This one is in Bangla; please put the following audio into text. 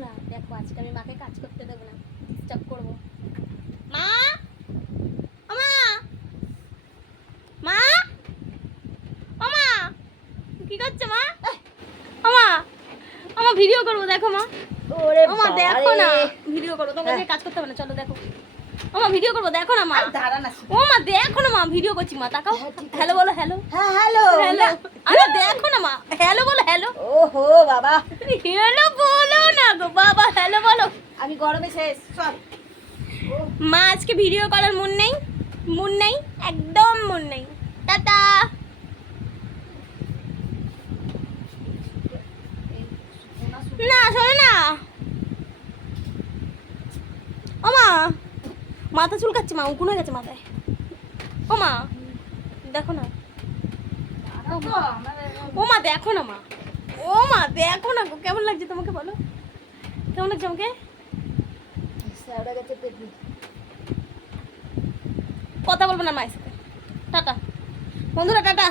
বন্ধুরা দেখো আজকে আমি মাকে কাজ করতে দেবো না ডিস্টার্ব করব। মা? মা? মা? মা? কি করছ মা? মা? আমার ভিডিও করব দেখো মা। ওরে মা দেখো না ভিডিও করব তোমাকে। কাজ করতে হবে না চলো দেখো। ও মা ভিডিও করব দেখো না মা। দাঁড়া না ও মা দেখো না মা ভিডিও করছি মা তাকাও। হ্যাঁ। হ্যালো বলো হ্যালো। হ্যাঁ হ্যালো। হ্যালো। আরে দেখো না মা হ্যালো বলো হ্যালো। ওহো বাবা। হ্যালো আমি গরমে শেষ, সব। মা, আজকে ভিডিও করার মন নেই? মন নেই? একদম মন নেই। টাটা। না, শোনো না। ও মা, মাথা চুলকাচ্ছে মা, উকুন হয়ে গেছে মাথায়। ও মা, দেখো না। ও মা, দেখো না মা। ও মা, দেখো না কেমন লাগছে তোমাকে বলো? কেমন লাগছে আমাকে? কথা বলব না মায়ের সাথে। টাটা। বন্ধুরা টাটা।